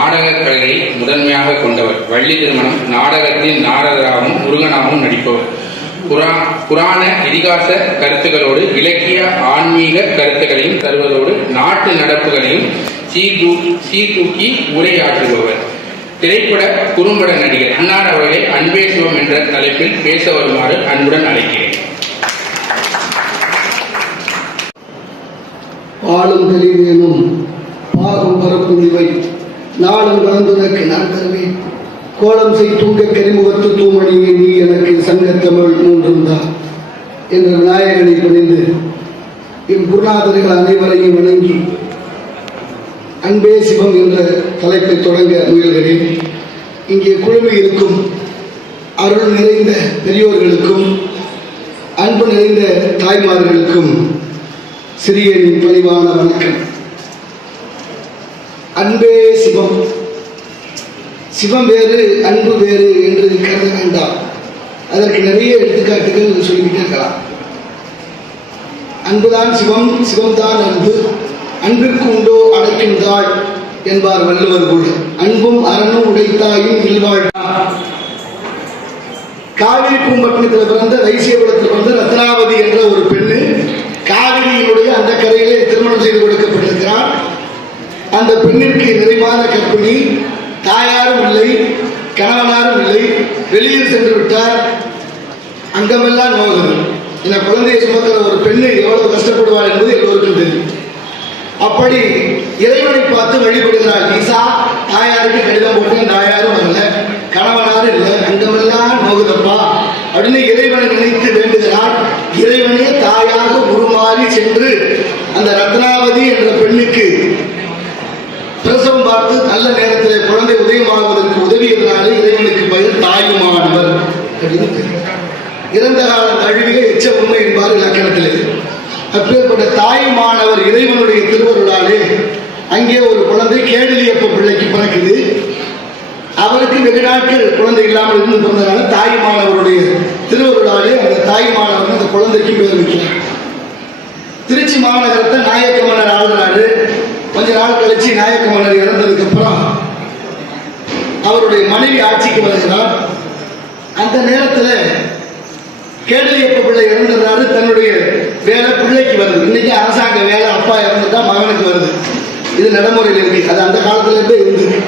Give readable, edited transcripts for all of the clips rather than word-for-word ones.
நாடகக் கலையை முதன்மையாக கொண்டவர். வள்ளி திருமணம் நாடகத்தில் நாரதராகவும் முருகனாகவும் நடிப்பவர். புராண இதிகாச கருத்துக்களோடு இலக்கிய ஆன்மீக கருத்துக்களையும் தருவதோடு நாட்டு நடப்புகளையும் சீர்தூக்கி உரையாற்றுபவர். திரைப்பட குறும்பட நடிகர் அன்னார் அவர்களை அன்பே சிவம் என்ற தலைப்பில் பேச வருமாறு அன்புடன் அழைக்கிறேன். பாலும் தெளிவேனும் பாகம் பரப்பும் இவை நாளும் கலந்துனக்கு நான் தருவேன். கோலம் செய் தூங்க கரிமுகத்து தூமணியே நீ எனக்கு சங்கத்தமிழ் மூன்றும் தான் என்ற விநாயகனை பணிந்து என் குருநாதர்கள் அனைவரையும் வணங்கி அன்பே சிவம் என்ற தலைப்பை தொடங்க முயல்கிறேன். இங்கே குழுமி இருக்கும் அருள் நிறைந்த பெரியோர்களுக்கும் அன்பு நிறைந்த தாய்மார்களுக்கும் சிறியனின் பணிவான வணக்கம். அன்பே சிவம், சிவம் வேறு அன்பு வேறு என்று கருத வேண்டாம். அதற்கு நிறைய எடுத்துக்காட்டுகள் சொல்லிக்கிட்டே இருக்கலாம். அன்புதான் சிவம், சிவம்தான் அன்பு, அன்பிற்கு உண்டோ அடைக்கும் தாள் என்பார் வள்ளுவர் கூட. அன்பும் அரணும் உடைத்தாயும் இல்வாழ். காவிரி பூம்பட்டினத்தில் பிறந்த வைசியபுரத்தில் பிறந்த ரத்னாவதி என்ற ஒரு பெண்ணு காவிரியினுடைய அந்த கரையிலே திருமணம் செய்து கொடுக்கப்பட்டிருக்கிறார். அந்த பெண்ணிற்கு நிறைவான கற்பிணி, தாயாரும் இல்லை, கணவனாரும் இல்லை, வெளியில் சென்று விட்டார். அங்கமெல்லாம் நோகுது. இந்த குழந்தையை சுமக்கிற ஒரு பெண்ணு எவ்வளவு கஷ்டப்படுவார் என்பது எல்லோருக்கும் தெரியும். அப்படி இறைவனை பார்த்து வழிபடுகிறார். ஈசா, தாயாருக்கு கடிதம் போட்டு தாயாரும் வரல, கணவனாரும் இல்லை, அங்கமெல்லாம் நோகுதப்பா அப்படின்னு இறைவனை நினைத்து வேண்டுகிறார். இறைவனே தாயாக உருமாறி சென்று அந்த ரத்னாவதி என்ற பெண்ணுக்கு பிரசவம் பார்த்து நல்ல நேரத்தில் குழந்தை உதயமாகுவதற்கு உதவியதனாலே இறைவனுக்கு பெயர் தாயுமானவர். இறந்த காலம் கழுவிலே எச்ச உண்மை என்பார் இலக்கணத்தில். அப்பேற்பட்ட தாயுமானவர் இறைவனுடைய திருவருளாலே அங்கே ஒரு குழந்தை கேடலியப்ப பிள்ளைக்கு பிறக்குது. அவருக்கு வெகு நாட்கள் குழந்தை இல்லாமல் இருந்து பிறந்தனால தாயுமானவருடைய திருவருளாலே அந்த தாயுமானவர் அந்த குழந்தைக்கு பேர் வைக்கிறார். திருச்சி மாநகரத்தை நாயக்க மன்னர் ஆளுநர். கொஞ்ச நாள் கழிச்சு நாயக்க மன்னர் இறந்ததுக்கு அப்புறம் அவருடைய மனைவி ஆட்சிக்கு வருகிறார். அந்த நேரத்தில் கேடலியப்ப பிள்ளை இறந்ததாரு தன்னுடைய வேலை பிள்ளைக்கு வருது. இன்னைக்கு அரசாங்க வேலை அப்பா இறந்துட்டா மகனுக்கு வருது. இது நடைமுறையில் இருக்கு. அது அந்த காலத்துல இருந்தே இருந்தது.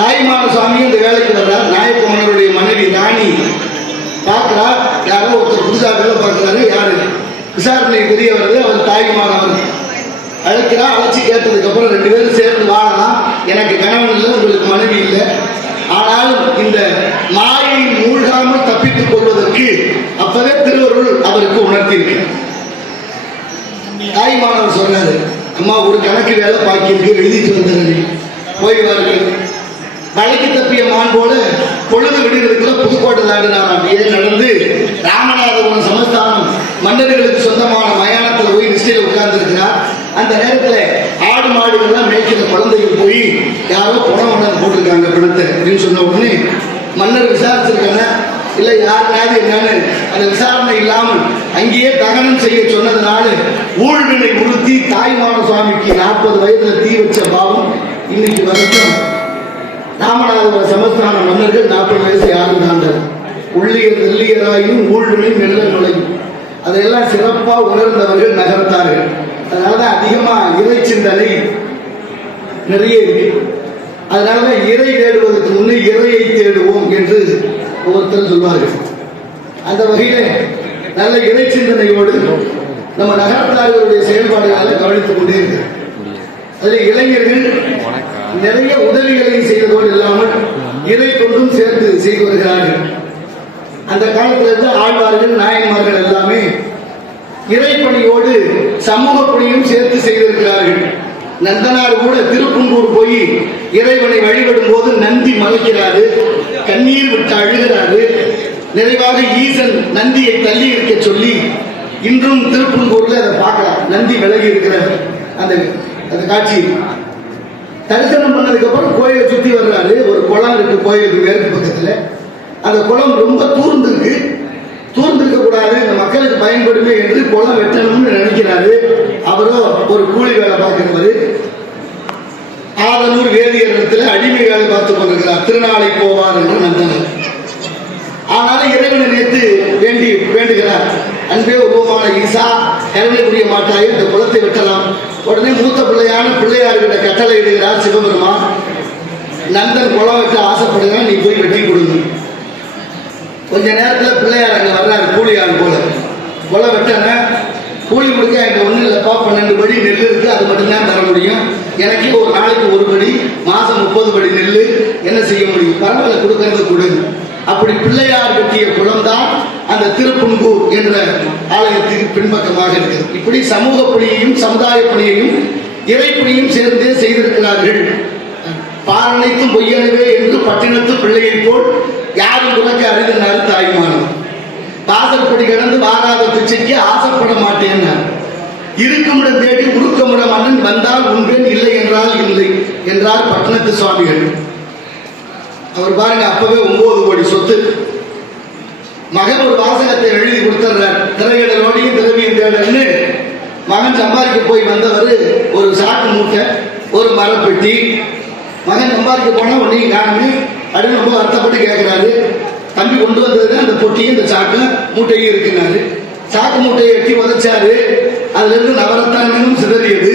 தாய்மான சுவாமி இந்த வேலைக்கு வர்றார். நாயக்க மன்னருடைய மனைவி ராணி பார்க்கிறா, யாரோ ஒருத்தர் புதுசா வேலை பார்க்கிறாரு. யாரு விசாரணை தெரிய வருது. அவர் தாய்மானவர் அழைக்கிறா. அழைச்சி கேட்டதுக்கு அப்புறம் 2 பேரும் சேர்ந்து வாழலாம். எனக்கு கணவன் இல்லை, உங்களுக்கு மனைவி இல்லை. ஆனாலும் இந்த மாயை மூழ்காமல் தப்பித்துக் கொள்வதற்கு அப்பவே திருவருள் அவருக்கு உணர்த்தி இருக்கு. தாய்மானவர் சொன்னாரு, அம்மா ஒரு கணக்கு வேலை பாக்கியிருக்கு, எழுதிட்டு வந்தாரு, போய் வார்கள். வழக்கு தப்பிய மான் போல பொழுது விடுகிறதுக்குள்ள புதுக்கோட்டை நாடு நான் அப்படியே நடந்து ராமநாதபுரம் சமஸ்தானம் மன்னர்களுக்கு சொந்தமான மயானத்தில் போய் நிஷ்டையில் உட்கார்ந்து இருக்கிறார். அந்த நேரத்தில் ஆடு மாடுகள்லாம் மேய்க்கிற குழந்தைகள் போய் யாரோ புணம் போட்டிருக்காங்க பிணத்தை அப்படின்னு சொன்ன உடனே மன்னர் விசாரிச்சிருக்காங்க. இல்லை யாருனாவது என்னன்னு அந்த விசாரணை இல்லாமல் அங்கேயே தகனம் செய்ய சொன்னதுனால ஊழ்வினை உறுத்தி தாய்மான சுவாமிக்கு 40 வயதுல தீ வச்ச பாவம் இன்னைக்கு வரைக்கும் ராமநாதபுர சமஸ்தான மன்னர்கள் 40 வயசு யாரும் தாண்டது. உள்ளியர் வெள்ளியராயும் ஊழ்வினை மெல்ல நுழையும். அதையெல்லாம் சிறப்பாக உணர்ந்தவர்கள் நகர்த்தார்கள். அதனாலதான் அதிகமா இறை சிந்தனை நிறைய இருக்கு. அதனாலதான் இறை தேடுவதற்கு முன்னே இறையை தேடுவோம் என்று ஒவ்வொருத்தரும் சொல்வார்கள். அந்த வகையில நல்ல இறை சிந்தனையோடு நம்ம நகரத்தார்களுடைய செயல்பாடுகளை கவனித்துக் கொண்டே இருக்கு. அதில் இளைஞர்கள் நிறைய உதவிகளை செய்வதோடு இல்லாமல் இறை கொண்டும் சேர்த்து செய்து வருகிறார்கள். அந்த காலத்திலிருந்து ஆழ்வார்கள் நாயன்மார்கள் எல்லாமே இறைப்பணியோடு சமூக பணியும் சேர்த்து செய்திருக்கிறார்கள். நந்தனார் கூட திருக்குண்டூர் போய் இறைவனை வழிபடும் போது நந்தி மலைக்கிறாரு, கண்ணீர் விட்டு அழுகிறாரு. நிறைவாக ஈசன் நந்தியை தள்ளி இருக்க சொல்லி இன்றும் திருக்குண்டூர்ல அதை பார்க்கலாம். நந்தி விலகி இருக்கிற அந்த காட்சி தரிசனம் பண்ணதுக்கு அப்புறம் கோயிலை சுத்தி வர்றாரு. ஒரு குளம் இருக்கு கோயிலுக்கு மேற்கு பக்கத்துல. அந்த குளம் ரொம்ப தூர்ந்திருக்க கூடாது, இந்த மக்களுக்கு பயன்படுமே என்று குளம் வெட்டணும்னு நினைக்கிறாரு. அவரோ ஒரு கூலி வேலை பார்க்கிறவர். ஆதனூர் வேதியர் இடத்துல வந்தாங்க. ஆனாலும் இறைவனை நேற்று வேண்டுகிறார், அன்பே உருவமான ஈசா கருணை புரிய மாட்டாயே, இந்த குலத்தை வெட்டலாம். உடனே மூத்த பிள்ளையான பிள்ளையார்கிட்ட கட்டளை இடுகிறார் சிவபெருமான், நந்தன் குலம் வெட்ட ஆசைப்படுகிறான், நீ போய் வெட்டி கொடுங்க. கொஞ்ச நேரத்தில் பிள்ளையார் அங்கே வர்றாரு, கூலியார் போல. குலம் வெட்டன கூலி கொடுக்க எங்க ஒன்றும் இல்லைப்பா, 12 படி நெல் இருக்கு, அது மட்டும்தான் தர முடியும். எனக்கு ஒரு நாளைக்கு 1 படி, மாசம் 30 படி நெல், என்ன செய்ய முடியும்? பரவாயில்ல, கொடுக்கறது கொடுங்க. அப்படி பிள்ளையார் வெட்டிய குளம்தான் அந்த திருப்புன்கூர் என்ற ஆலயத்துக்கு பின்பக்கமாக இருக்கிறது. இப்படி சமூக பணியையும் சமுதாய பணியையும் இறைப்பணியும் சேர்ந்தே செய்திருக்கிறார்கள். பாரனைத்தும் பொய்யனவே என்று பட்டினத்து பிள்ளையை போல் யாரும் உனக்கு அறிந்தாரு தாய்மானம். வாசற்படி கடந்து வாராத பிச்சைக்கு ஆசைப்பட மாட்டேன். இருக்குமிடம் தேடி உருக்கமிடம் அண்ணன் வந்தால் உண்பேன், இல்லை என்றால் இல்லை என்றார் பட்டினத்து சுவாமிகள். அவர் பாருங்க, அப்பவே 9 கோடி சொத்து. மகன் ஒரு வாசகத்தை எழுதி கொடுத்துறார், திரையிடலோடையும் திரவியம் தேடல்னு. மகன் சம்பாதிக்க போய் வந்தவர் ஒரு சாக்கு மூட்டை, ஒரு மரப்பெட்டி. மகன் சம்பாதிக்க போனா ஒன்றையும் காணுமே அப்படின்னு ரொம்ப வருத்தப்பட்டு கேட்கிறாரு. தம்பி கொண்டு வந்தது அந்த பொட்டியும் இந்த சாக்கு மூட்டையும் இருக்குனாரு. சாக்கு மூட்டையை எட்டி உதைச்சாரு, அதுல இருந்து நவரத்தனமும் சிதறியது.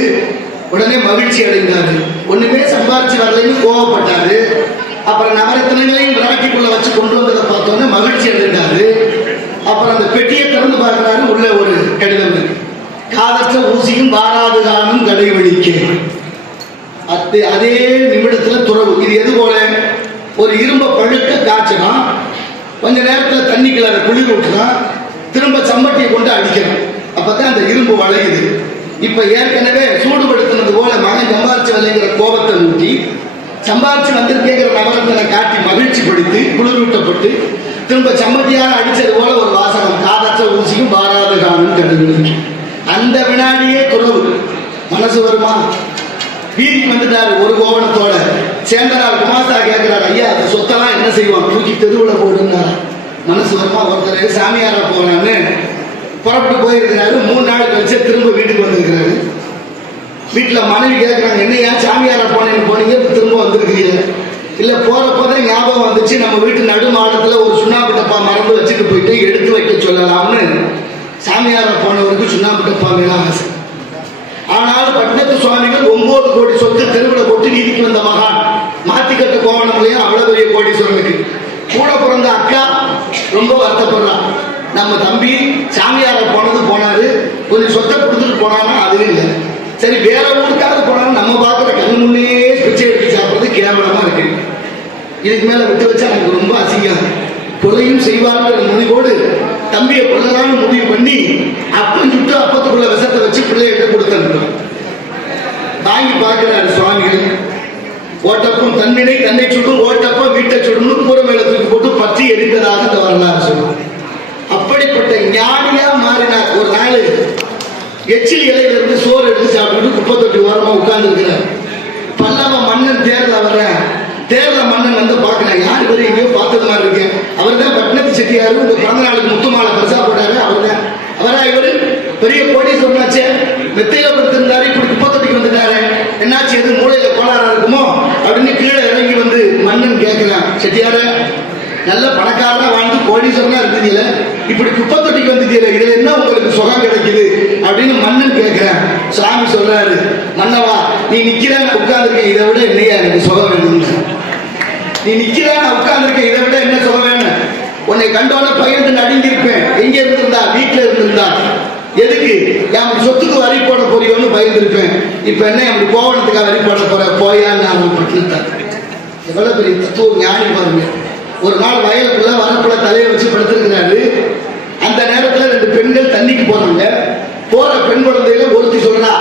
உடனே மகிழ்ச்சி அடைந்தாரு. ஒண்ணுமே சம்பாதிச்சு வரலைன்னு கோவப்பட்டாரு. அப்புறம் நவரத்தனங்களையும் விராட்டிக்குள்ள வச்சு கொண்டு வந்ததை பார்த்தோன்னே மகிழ்ச்சி அடைந்தாரு. அப்புறம் அந்த பெட்டியை திறந்து பார்க்கிறாரு, உள்ள ஒரு கடிதம் இருக்கு. காதற்ற ஊசியும் வாராது காணும் கடைவெளிக்கு. அதே நிமிடத்துல துறவு. இது எது போல? ஒரு இரும்ப பழுக்க காய்ச்சலாம், கொஞ்ச நேரத்தில் தண்ணி கிளற குளிர் ஊற்றலாம், திரும்ப சம்பட்டியை கொண்டு அடிக்கணும், அப்பதான் அந்த இரும்பு வளையுது. இப்ப ஏற்கனவே சூடுபடுத்தினது போல மகன் சம்பாரிச்சு வரலைங்கிற கோபத்தை ஊட்டி, சம்பாரிச்சு வந்திருக்கேங்கிற நகரத்தை காட்டி மகிழ்ச்சி படுத்தி குளிரூட்டப்பட்டு திரும்ப சம்பட்டியால் அடிச்சது போல ஒரு வாசகம், காதற்ற ஊசியும் வாராது காணும் கடுகு. அந்த வினாடியே துறவு. மனசு வருமா? வீதிக்கு வந்துட்டாரு ஒரு கோவணத்தோட. சேந்தரார் குமாஸ்தா கேட்கிறார், ஐயா அந்த சொத்தெல்லாம் என்ன செய்வான்? தூக்கி தெருவில் போடுனாரா? மனசு வருமா? ஒருத்தர் சாமியாரா போறான்னு புறப்பட்டு போயிருக்கிறாரு. 3 நாள் கழிச்சு திரும்ப வீட்டுக்கு வந்திருக்கிறாரு. வீட்டில் மனைவி கேட்கிறாங்க, என்னையா சாமியாரா போனீங்க, திரும்ப வந்திருக்கிறீங்க? இல்லை, போறப்போதான் ஞாபகம் வந்துச்சு, நம்ம வீட்டு நடு மாடத்தில் ஒரு சுண்ணாம்பு டப்பா மறந்து வச்சுட்டு போயிட்டு எடுத்து வைக்க சொல்லலாம்னு சாமியாரா போனவருக்கு சுண்ணாம்பு டப்பா மேல ஆசை. ஆனால் பட்டினத்து சுவாமிகள் 9 கோடி சொத்து தெருவில் போட்டு நீதிக்கு வந்த மகான். மாத்திக்கட்டு கோவணம் இல்லையா அவ்வளவு பெரிய கோடீஸ்வரனுக்கு. கூட பிறந்த அக்கா ரொம்ப வருத்தப்படுறான், நம்ம தம்பி சாமியார போனாரு, கொஞ்சம் சொத்தை கொடுத்துட்டு போனான்னா அதுவும் இல்லை. சரி, வேற ஊருக்காவது போனாலும் நம்ம பார்க்குற கண் முன்னே பிச்சை எடுத்து சாப்பிட்றது கேவலமா இருக்கு. இதுக்கு மேல விட்டு வச்சா எனக்கு ரொம்ப அசிங்கம். கொலையும் செய்வார்கள் முடிவோடு தம்பியை கொள்ளலாம்னு முடிவு பண்ணி அப்பம் சுட்டு அப்பத்துக்குள்ள விஷத்தை வச்சு பிள்ளைகிட்ட கொடுத்து வாங்கி பார்க்கிறாரு சுவாமிகள். ஓட்டப்பம் தன்னினை தன்னை சுடும், ஓட்டப்பம் வீட்டை சுடும் கூரை மேல தூக்கி போட்டு பற்றி எரிந்ததாக இந்த வரலாறு சொல்லும். அப்படிப்பட்ட ஞானியா மாறினார். ஒரு நாள் எச்சில் இலையில இருந்து சோறு எடுத்து சாப்பிட்டு குப்பை தொட்டி ஓரமா உட்கார்ந்து இருக்கிறார். பல்லவ மன்னன் தேர்ல மன்னன் வந்து பார்க்கிறார். யாரு பேரு எங்கேயோ பார்த்தது மாதிரி இருக்கேன். அவர் தான் பட்டினத்து செட்டியாரு. உங்க பிறந்த நாளுக்கு முத்துமாலை பரிசா போட்டாரு. அவர் தான். அவரா இவரு பெரிய கோடீஸ்வரனாச்சே, மெத்தையில படுத்திருந்தாரு, இப்படி குப்பை தொட்டிக்கு வந்துட்டாரு, என்னாச்சு, எது மூளையில கோளாறா இருக்குமோ அப்படின்னு கீழே இறங்கி வந்து மன்னன் கேட்கிறான், செட்டியார நல்ல பணக்காரனா வாழ்ந்து கோடீஸ்வரனா இருந்தீங்கள, இப்படி குப்பை தொட்டிக்கு வந்துட்டீங்க, இதுல என்ன உங்களுக்கு சுகம் கிடைக்குது அப்படின்னு மன்னன் கேட்கிறான். சாமி சொல்றாரு, மன்னவா நீ நிக்கிறான் உட்கார்ந்துருக்க, இதை விட என்னையா எனக்கு சுகம் வேணும்னு. நீ நிக்கிறான் உட்கார்ந்துருக்க, இதை விட என்ன சுகம் வேணும்? உன்னை கண்டோன பையன் நடுங்கிருப்பேன். எங்க இருந்திருந்தா? வீட்டுல இருந்திருந்தா. எதுக்கு? என் சொத்துக்கு வரி போட போறியோன்னு பயந்துருப்பேன். இப்ப என்ன அப்படி கோவணத்துக்காக வரி போட போற போயான்னு நான் பட்டுட்டேன். எவ்வளவு பெரிய தத்துவ ஞானி பாருங்க. ஒரு நாள் வயலுக்குள்ள வரப்புல தலையை வச்சு படுத்திருக்கிறாரு. அந்த நேரத்துல 2 பெண்கள் தண்ணிக்கு போறாங்க. போற பெண் குழந்தையில ஒருத்தி சொல்றா,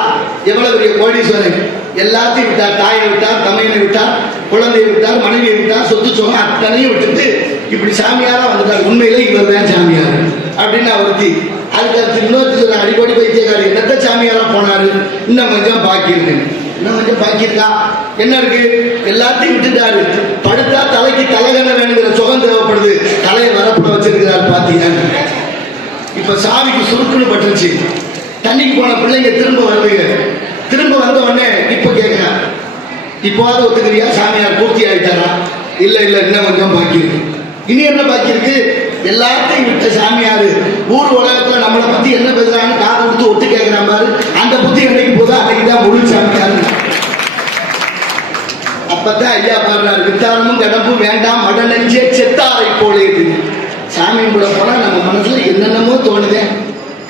எவ்வளவு பெரிய கோடீஸ்வரன், எல்லாத்தையும் விட்டார், தாயை விட்டார், தமையனை விட்டார், குழந்தையை விட்டார், மனைவியை விட்டார், சொத்து சுகம் அத்தனையும் விட்டுட்டு இப்படி சாமியாரா வந்துட்டார். உண்மையில இவர் தான் சாமியார் அப்படின்னு ஒருத்தி. அதுக்கு இன்னொருத்தி சொல்ற, அடிக்கடி பைத்தியக்காரி, என்னத்த சாமியாரா போனாரு, இன்னும் கொஞ்சம் பாக்கி இருக்கு, இன்னும் கொஞ்சம் பாக்கி இருக்கா, என்ன இருக்கு, எல்லாத்தையும் விட்டுட்டாரு. படுத்தா தலைக்கு தலைகண வேணுங்கிற சுகம் தேவைப்படுது, தலையை வரப்புல வச்சிருக்கிறார் பாத்தீங்கன்னா. இப்ப சாமிக்கு சுருக்குன்னு பட்டுருச்சு. தண்ணிக்கு போன பிள்ளைங்க திரும்ப வருதுங்க. திரும்ப வந்த உடனே இப்ப கேட்கிறான், இப்போது ஒத்துக்கிறியா, சாமியார் பூர்த்தி ஆயிட்டாரா? இல்ல இல்ல, இன்னும் கொஞ்சம் பாக்கி இருக்கு. இனி என்ன பாக்கி இருக்கு? எல்லாத்தையும் விட்ட சாமியாரு ஊர் உலகத்துல நம்மளை பத்தி என்ன பேசுறான்னு காது கொடுத்து ஒட்டு கேட்கிறான் பாரு, அந்த புத்தி என்னைக்கு போதா அன்னைக்குதான் முழு சாமியாரு. அப்பதான் ஐயா பாடுறாரு, வித்தாரமும் கடப்பும் வேண்டாம் மட நெஞ்சே செத்தாரை போலே. சாமி கூட போனா நம்ம மனசுல என்னென்னமோ தோணுதே.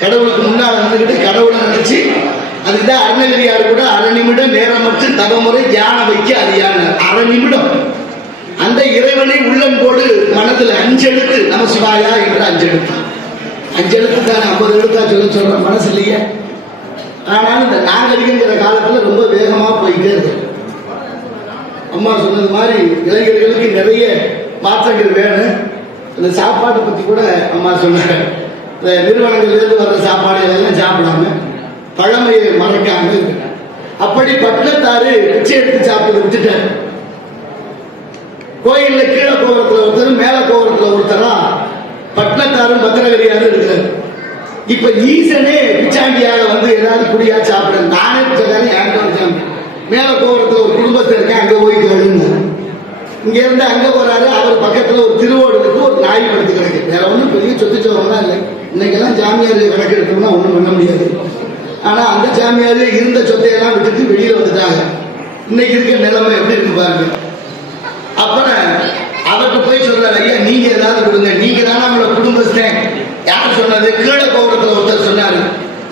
கடவுளுக்கு முன்னால் வந்துக்கிட்டு கடவுளை நினைச்சு, அதுதான் அருணகிரியார் கூட அரை நிமிடம் நேரம் மட்டும் தகமுறை தியானம் வைக்க அறியான். அரை நிமிடம் அந்த இறைவனை உள்ளன்போடு மனதில் 5 எழுத்து நம சிவாயா என்று 5 எழுத்து. 5 எழுத்து தான் 50 எழுத்தா சொல்ற மனசு இல்லையே. ஆனாலும் இந்த நாகரிகங்கிற காலத்துல ரொம்ப வேகமா போயிட்டே இருக்கு. அம்மா சொன்னது மாதிரி இளைஞர்களுக்கு நிறைய மாற்றங்கள் வேணும். இந்த சாப்பாட்டை பத்தி கூட அம்மா சொன்னாங்க. இந்த நிறுவனங்கள்லேருந்து வர்ற சாப்பாடு இதெல்லாம் சாப்பிடாம பழமையை மறக்காம இருக்கு. அப்படி பட்டத்தாரு பிச்சை எடுத்து சாப்பிட்டு விட்டுட்டாரு. கோயில்ல கீழே கோபுரத்துல ஒருத்தர் மேல கோபுரத்துல ஒருத்தரா பட்டத்தாரும் பத்திரகிரியாரும் இருக்கிறார். இப்ப ஈசனே பிச்சாண்டியாக வந்து ஏதாவது குடியா சாப்பிட நானே சொல்றேன். யாருக்கு மேல கோபுரத்துல ஒரு குடும்பத்தை இருக்கேன், அங்க போய் கேளுங்க. இங்க இருந்து அங்க போறாரு. அவர் பக்கத்துல ஒரு திருவோடு இருக்கு, ஒரு நாய் படுத்து கிடக்கு. வேற ஒன்றும் பெரிய சொத்து சோகம்லாம் இல்லை. இன்னைக்கெல்லாம் ஜாமியார் கணக்கு எடுத்தோம்னா ஒன்றும் பண்ண முடியாது. ஆனா அந்த ஜாமியார் இருந்த சொத்தையெல்லாம் விட்டுட்டு வெளியில வந்துட்டாங்க. இன்னைக்கு இருக்க நிலைமை எப்படி இருக்கு பாருங்க. அப்புறம் அவர்கிட்ட போய் சொல்றாரு, ஐயா நீங்க ஏதாவது கொடுங்க, நீங்க தானே அவங்கள குடும்பஸ்தேன். யார் சொன்னது? கீழே கோபுரத்துல ஒருத்தர் சொன்னாரு.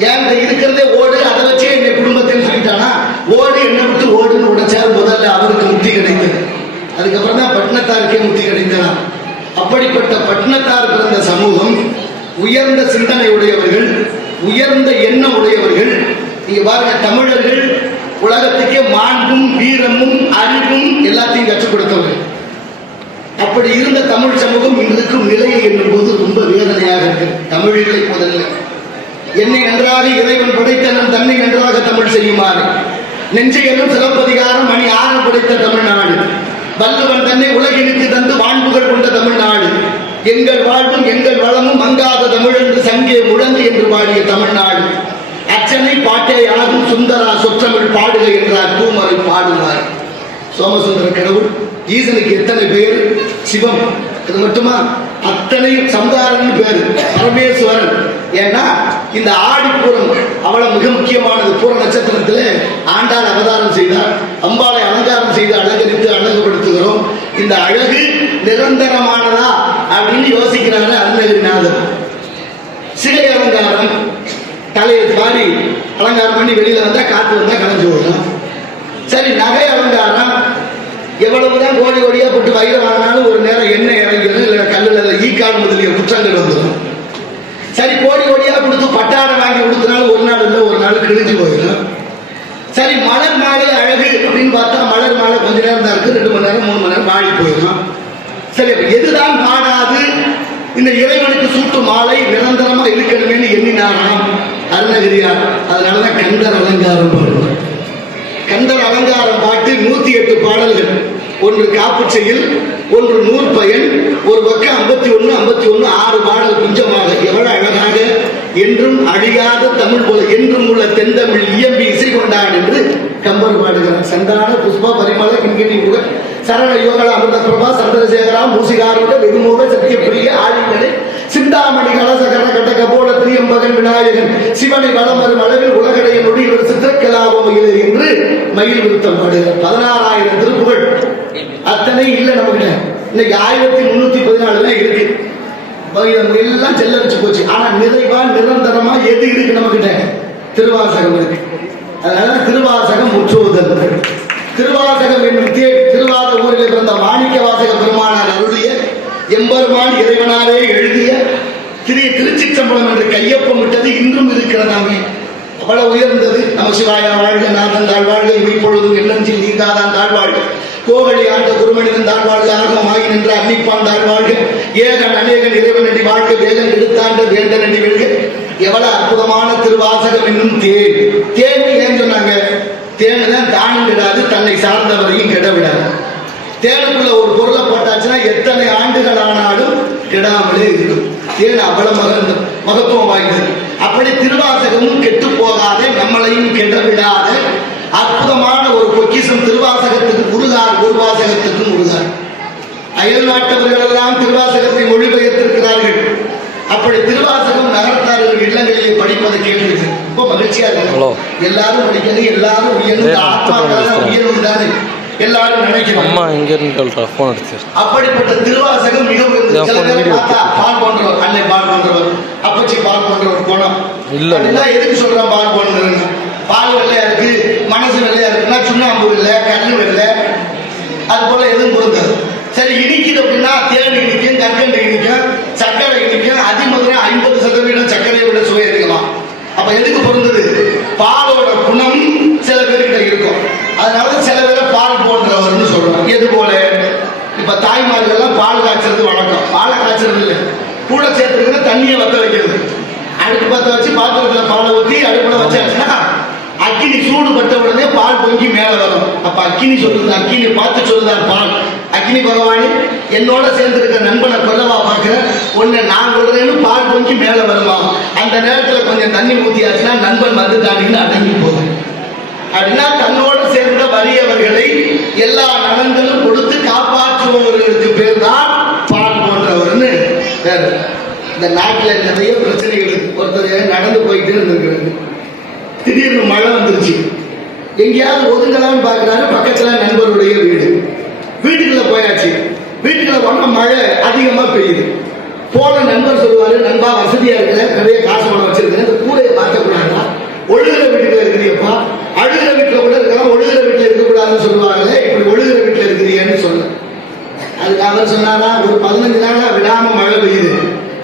ஏன் இருக்கிறதே ஓடு, அதை வச்சே என்னை குடும்பத்தைன்னு சொல்லிட்டானா, ஓடு என்ன விட்டு ஓடுன்னு உடைச்சார். முதல்ல அவருக்கு முக்தி கிடைத்தது. அதுக்கப்புறம் தான் பட்டினத்தாருக்கே முக்தி கிடைத்ததா. அப்படிப்பட்ட பட்டினத்தார் பிறந்த சமூகம் உயர்ந்த சிந்தனை உடையவர்கள், உயர்ந்த எண்ணம் உடையவர்கள். நீங்க பாருங்க, தமிழர்கள் உலகத்துக்கே மாண்பும் வீரமும் அறிவும் எல்லாத்தையும் கற்றுக் கொடுத்தவர்கள். அப்படி இருந்த தமிழ் சமூகம் இன்றைக்கும் நிலையை என்னும் போது ரொம்ப வேதனையாக இருக்கு. தமிழர்களை முதல்ல என்னை நன்றாக இறைவன் படைத்தனன் தன்னை நன்றாக தமிழ் செய்யுமாறு நெஞ்சை என்னும் சிலப்பதிகாரம் மணி 6 படைத்த தமிழ்நாடு. வள்ளுவன் தன்னை உலகினுக்கு தந்து வான்புகள் கொண்ட தமிழ்நாடு. எங்கள் வாழ்வும் எங்கள் வளமும் மங்காத தமிழ் என்று சங்கே முழங்கு என்று பாடிய தமிழ்நாடு. அச்சனை பாட்டை ஆகும் சுந்தரா சொற்றமிழ் பாடுக என்றார் தூமரை பாடுவார். சோமசுந்தர கடவுள் ஈசனுக்கு எத்தனை பேர்? சிவம். இது மட்டுமா? அத்தனை சம்ஹாரன் பேரு பரமேஸ்வரன். ஏன்னா இந்த ஆடிப்பூரம் அவ்வளவு மிக முக்கியமானது. பூர நட்சத்திரத்தில் ஆண்டாள் அவதாரம் செய்தார். அம்பாளை அலங்காரம் செய்து அலங்கரித்து அழகுபடுத்துகிறோம். இந்த அழகு நிரந்தரமானதா அப்படின்னு யோசிக்கிறாரு அருணகிரிநாதர். சிலை அலங்காரம், தலையை மாறி அலங்காரம் பண்ணி வெளியில வந்தா காத்து வந்தா கலைஞ்சு விடலாம். சரி, நகை அலங்காரம் எவ்வளவுதான் கோடி கோடியா போட்டு வயிறு வாங்கினாலும் ஒரு நேரம் எண்ணெய் இறங்கிடும், இல்லை கல்லுல ஈக்கால் முதலிய குற்றங்கள் வந்துடும். சரி, கோடி கோடியா கொடுத்து பட்டாடை வாங்கி கொடுத்தனாலும் ஒரு நாள் இல்லை ஒரு நாள் கிழிஞ்சு போயிடும். சரி, மலர் மாலை அழகு அப்படின்னு பார்த்தா மலர் மாலை கொஞ்ச நேரம் தான் இருக்கு, 2 மணி நேரம் 3 மணி நேரம் வாடி போயிடும். சரி, எதுதான் பாடாது? இந்த இறைவனுக்கு சூட்டு மாலை நிரந்தரமா இருக்கணுமேனு எண்ணினாராம் அருணகிரியார். அதனாலதான் கந்தர் அலங்காரம் பாடுவார். கந்தர் அலங்காரம் பாட்டு 108 பாடல்கள். ஒன்று காப்புச்செயல், ஒன்று நூற்பயன், ஒரு பக்கம் 51 51 6 பாடல் குஞ்சமாக. எவ்வளவு அழகாக! என்றும் அழியாத தமிழ் போல என்றும் உள்ள தென்தமிழ் இயம்பி இசை கொண்டான் என்று கம்பர் பாடுகிறார். சந்தான புஷ்ப பரிமள கிண்கிணி முக சரண யோகல அமிர்த பிரபா சந்திரசேகரா மூசிகாரோட வெகுமோக சத்திய பிரிய ஆழிகளை சிந்தாமணி கலசகர கட்ட கபோல திரியம்பகன் விநாயகன் சிவனை வளம் வரும் அளவில் உலகடைய நொடியில் சித்திரக்கலாபம் என்று மயில் விருத்தம் பாடுகிறார். 16,000 திருப்புகள் அத்தனை இல்லை நமக்கு. இன்னைக்கு 1314 இருக்கு. எல்லாம் செல்லரிச்சு போச்சு. ஆனா நிறைவா நிரந்தரமா எது இருக்கு நம்ம கிட்ட? திருவாசகம் இருக்கு. அதனால திருவாசகம் முற்றுவதல். திருவாசகம் என்னும் திருவாத ஊரில் பிறந்த மாணிக்க வாசக பெருமானார் அருளிய எம்பெருமான் இறைவனாலே எழுதிய திருச்சிற்றம்பலம் என்று கையொப்பம் விட்டது இன்றும் இருக்கிறதாமே. அவ்வளவு உயர்ந்தது. நமசிவாயா வாழ்க, நாதன் தாழ்வாழ்க, இமைப்பொழுதும் எண்ணஞ்சில் நீங்காதான் தாழ்வாழ்க, கோகலி ஆண்ட குருமனிதன் தாழ்வாழ்க, ஆகமாகி நின்ற அன்னிப்பான் தாழ்வாழ்க, ஏகன் அநேகன் இறைவன் அடி வாழ்க, வேகன் எடுத்தாண்ட வேண்டன் அடி வெல்க. எவ்வளவு அற்புதமான திருவாசகம் என்னும் தேன். தேன் ஏன் சொன்னாங்க? தேனு தான் தானும் கிடாது, தன்னை சார்ந்தவரையும் கெட விடாது. தேனுக்குள்ள ஒரு பொருளை போட்டாச்சுன்னா எத்தனை ஆண்டுகள் ஆனாலும் கெடாமலே இருக்கும். தேன் அவ்வளவு மகத்துவம் வாய்ந்தது. அப்படி திருவாசகமும் கெட்டு போகாத, நம்மளையும் கெட விடாத அற்புதமான ஒரு பொக்கிஷம் திருவாசகத்துக்கு முருகார். ஒரு வாசகத்துக்கு முருகார். அயல் நாட்டவர்கள் எல்லாம் திருவாசகத்தை மொழிபெயர்த்திருக்கிறார்கள். அப்படி திருவாசகம் நகரத்தார்கள் இல்லங்களிலே படிப்பதை கேட்டு ரொம்ப மகிழ்ச்சியா இருக்கு. எல்லாரும் படிக்கிறது, எல்லாரும் உயர்ந்த ஆத்மாக்கான உயர்வு தானே எல்லாரும் நினைக்கிறோம். அப்படிப்பட்ட திருவாசகம் மிக சில பேர் பார்த்தா பால் போன்றவர், அன்னை பால் போன்றவர், அப்பச்சி பால் போன்றவர் போனோம் இல்ல. எதுக்கு சொல்றோம் பால் போன்றவர்? பால் வெள்ளையா இருக்கு, மனசு வெள்ளையா இருக்குன்னா சுண்ணாம்பு வெள்ளை, கண்ணு வெள்ளை, அது போல எதுவும் பொருந்தாது. சரி, இனிக்குது அப்படின்னா தேன் இனிக்கும், கற்கண்டு இனிக்கும், சர்க்கரை இனிக்கும். அதிமதுரம் 50% சர்க்கரையை விட சுவை இருக்கலாம். அப்ப எதுக்கு பொருந்தது? பாலோட குணம் சில பேர்கிட்ட இருக்கும். அதனால சில பேரை பால் போன்றவர்னு சொல்றோம். எது போல இப்ப தாய்மார்கள் எல்லாம் பால் காய்ச்சறது வழக்கம். பாலை காய்ச்சறது இல்லை, கூட சேர்த்துக்கிற தண்ணியை வத்த வைக்கிறது. அடுப்பு பத்த வச்சு பாத்திரத்துல பாலை ஊற்றி அடுப்புல வச்சாச்சுன்னா அக்கினி சூடு பட்ட உடனே பால் பொங்கி மேல வரும். அப்ப அக்கினி சொல்லுது, அக்கினி பார்த்து சொல்லுதான் பால். அக்கினி பகவானே, என்னோட சேர்ந்து இருக்க நண்பனை கொல்லவா பாக்குற, உன்னை நான் சொல்றேன்னு பால் பொங்கி மேல வருமா? அந்த நேரத்துல கொஞ்சம் தண்ணி ஊத்தியாச்சுன்னா நண்பன் வந்து தாண்டின்னு அடங்கி போகுது. அப்படின்னா தன்னோடு சேர்ந்த வறியவர்களை எல்லா நலன்களும் கொடுத்து காப்பாற்றுபவர்களுக்கு பேர் தான் பால் போன்றவர்னு பேர். இந்த நாட்டில் நிறைய பிரச்சனைகள். ஒருத்தர் நடந்து போயிட்டு இருந்திருக்கிறது, திடீர்னு மழை வந்துருச்சு. எங்கேயாவது ஒதுங்கலாம்னு பார்க்குறாரு. பக்கத்துல நண்பருடைய வீடு. வீட்டுக்குள்ள போயாச்சு. வீட்டுக்குள்ள போனா மழை அதிகமா பெய்யுது. போன நண்பர் சொல்லுவாரு, நண்பா வசதியா இருக்கிற, நிறைய காசு பணம் வச்சிருக்கேன், இந்த கூடையை மாற்றக்கூடாதா? ஒழுகிற வீட்டுக்குள்ள இருக்கிறியப்பா, அழுகிற வீட்டுல கூட இருக்கலாம், ஒழுகிற வீட்டுல இருக்கக்கூடாதுன்னு சொல்லுவாங்களே, இப்படி ஒழுகிற வீட்டுல இருக்கிறியன்னு சொல்ல. அதுக்கு அவர் சொன்னாரா, ஒரு 15 நாளா விடாம மழை பெய்யுது,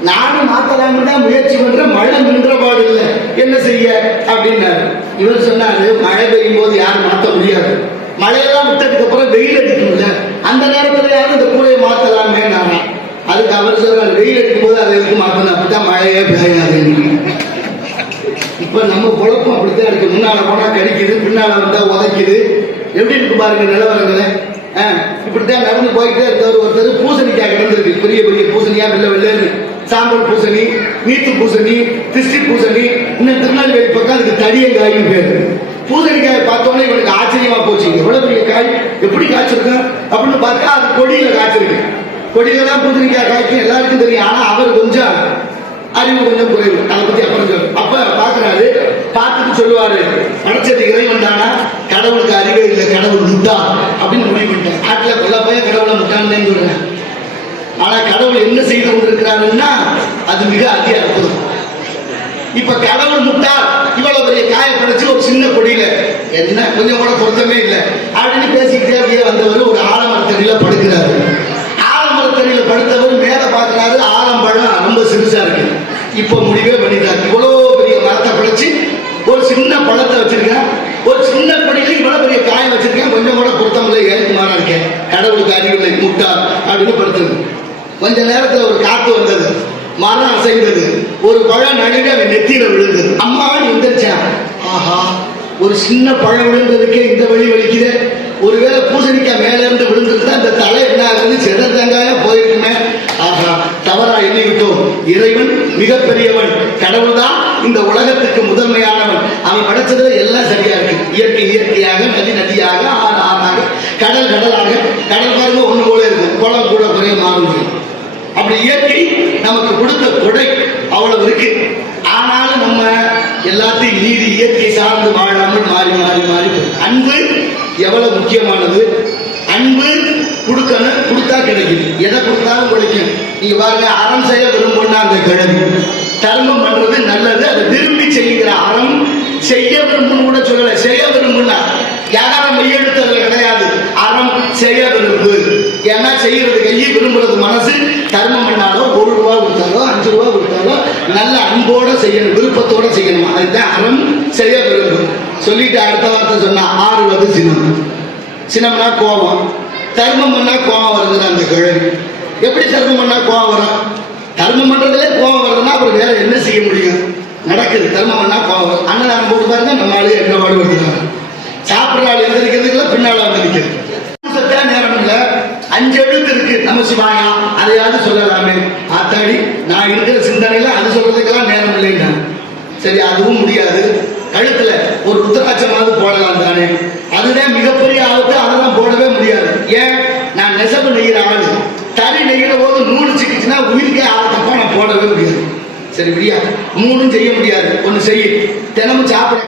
நானும் மாத்தலாம்னு தான் முயற்சி பண்ற, மழை நின்றபாடு இல்லை, என்ன செய்ய அப்படின்னாரு. இவர் சொன்னாரு, மழை பெய்யும் போது யாரும் மாற்ற முடியாது, மழையெல்லாம் விட்டதுக்கு அப்புறம் வெயில் அடிக்கும்ல, அந்த நேரத்துல யாரும் இந்த கூடையை மாத்தலாமே நானா. அதுக்கு அவர் சொல்றாரு, வெயில் அடிக்கும் போது அதை எதுக்கு மாத்தணும், அப்படித்தான் மழையே பெய்யாது. இப்ப நம்ம குழப்பம் அப்படித்தான் இருக்கு. முன்னால போனா கடிக்குது, பின்னால வந்தா உதைக்குது. எப்படி இருக்கு பாருங்க நிலவரங்களே. இப்படித்தான் நடந்து போயிட்டே இருந்தவர். ஒருத்தர் பூசணிக்காய் கிடந்திருக்கு, பெரிய பெரிய பூசணியா, வெள்ள வெள்ளு, சாம்பல் பூசணி, நீத்து பூசணி, திருஷ்டி பூசணி. இன்னும் திருநெல்வேலி பக்கம் அதுக்கு தடியங்காயின்னு பேரு. பூசணிக்காயை பார்த்தோன்னே இவனுக்கு ஆச்சரியமா போச்சு, எவ்வளவு பெரிய காய், எப்படி காய்ச்சிருக்கேன் அப்படின்னு பார்த்தா அது கொடியில காய்ச்சிருக்கு. கொடியில தான் பூசணிக்காய் காய்க்கும், எல்லாருக்கும் தெரியும். ஆனா அவர் கொஞ்சம் அறிவு கொஞ்சம் குறைவு, அதை பத்தி அப்புறம் சொல்லு. அப்ப பாக்குறாரு, பார்த்துட்டு சொல்லுவாரு, படைச்சது இறைவன் தானா, கடவுளுக்கு அறிவே இல்லை, கடவுள் முட்டா அப்படின்னு முடிவு பண்ணிட்டேன். நாட்டில் கொல்ல போய் கடவுளை முட்டான்னு சொல்றேன். ஆனா கடவுள் என்ன செய்து கொண்டிருக்கிறாருன்னா அது மிக அதி அற்புதம். இப்ப கடவுள் முட்டா, இவ்வளவு பெரிய காய படைச்சு ஒரு சின்ன கொடியில என்ன கொஞ்சம் கூட பொருத்தமே இல்லை அப்படின்னு பேசிக்கிட்டே அப்படியே வந்தவர் ஒரு ஆலமரத்தடியில படுக்கிறாரு. ஆலமரத்தடியில படுத்தவர் மேல பாக்குறாரு, ஆலம்பழம் ரொம்ப சிறுசா இருக்கு. இப்ப முடிவே பண்ணிட்டாரு, இவ்வளவு பெரிய மரத்தை படைச்சு ஒரு சின்ன பழத்தை வச்சிருக்கேன், ஒரு சின்ன கொடியில இவ்வளவு பெரிய காய வச்சிருக்கேன், கொஞ்சம் கூட பொருத்தம் இல்லை, ஏற்குமாறா இருக்கேன், கடவுளுக்கு அறிவில்லை, முட்டா அப்படின்னு படுத்தது. கொஞ்ச நேரத்துல ஒரு காத்து வந்தது, மரம் அசைந்தது, ஒரு பழம் நடுங்க அவன் நெத்தியில விழுந்தது. அம்மாவும் எந்திரிச்சான், ஆஹா ஒரு சின்ன பழம் விழுந்ததுக்கே இந்த வழி வலிக்குது, ஒருவேளை பூசணிக்காய் மேல இருந்து விழுந்துருந்தா இந்த தலை என்ன ஆகுது, செதற்தங்காயா போயிருக்குமே, ஆஹா தவறா எண்ணிவிட்டோம். இறைவன் மிகப்பெரியவன், கடவுள் தான் இந்த உலகத்துக்கு முதன்மையானவன். அவன் படைச்சதுல எல்லாம் சரியா இருக்கு. இயற்கை இயற்கையாக, நதி நதியாக, ஆறு ஆறாக, கடல் கடலாக. கடல் பாருங்க ஒண்ணு போல இருக்கு, குளம் கூட குறைய மாறுது. அப்படி இயற்கை நமக்கு கொடுத்த கொடை அவ்வளவு இருக்கு. ஆனாலும் நம்ம எல்லாத்தையும் நீதி இயற்கை சார்ந்து வாழாமல் மாறி மாறி மாறி. அன்பு எவ்வளவு முக்கியமானது. அன்பு கொடுக்கணும், கொடுத்தா கிடைக்குது, எதை கொடுத்தாலும் கிடைக்கும். நீங்க பாருங்க, அறம் செய்ய விரும்புனா அந்த கிழமை, தர்மம் பண்றது நல்லது, அதை விரும்பி செய்கிற அறம். செய்ய விரும்புன்னு கூட சொல்லல, செய்ய விரும்புனா யாரும் மெய்யெழுத்தது கிடையாது, அறம் செய்ய விரும்பு. ஏன்னா செய்யறது கையை, விரும்புறது மனசு. தர்மம் பண்ணாலோ 1 ரூபா கொடுத்தாலோ 5 ரூபா கொடுத்தாலோ நல்ல அன்போட செய்யணும், விருப்பத்தோட செய்யணும். அதுதான் அறம் செய்ய விரும்பு. சொல்லிட்டு அடுத்த வார்த்தை சொன்னா, ஆறுவது சினம். சினம்னா கோபம். தர்மம் பண்ணா கோபம் வருதுன்னா அந்த கிழவி. எப்படி தர்மம் பண்ணா கோபம் வரும்? தர்மம் பண்றதுல கோபம் வருதுன்னா அப்புறம் வேற என்ன செய்ய முடியும்? நடக்குது, தர்மம் பண்ணா கோபம் வரும். அன்னதானம் போட்டு பாருங்க, நம்ம ஆளு என்ன பாடு வருதுனாங்க. சாப்பிட்ற ஆள் எந்திரிக்கிறதுக்குள்ள பின்னால வந்து நிற்கிறது. நேரம் இல்ல, 5 எழுத்து இருக்கு நமசிவாயா, அதையாவது சொல்லலாமே. ஆத்தாடி, நான் இருக்கிற சிந்தனையில அது சொல்றதுக்கெல்லாம் நேரம் இல்லைன்னா சரி, அதுவும் முடியாது. கழுத்துல ஒரு ருத்ராட்சமாவது போடலாம் தானே, அதுதான் மிகப்பெரிய ஆபத்து. அதெல்லாம் போடவே முடியாது. ஏன்? நான் நெசவு நெய்கிற ஆளு, தறி நெய்கிற போது நூறு சிக்கிச்சுன்னா உயிருக்கே ஆபத்தப்பா நான் போடவே முடியாது. சரி விடியா, மூணும் செய்ய முடியாது. ஒன்று செய்ய, தினமும் சாப்பிட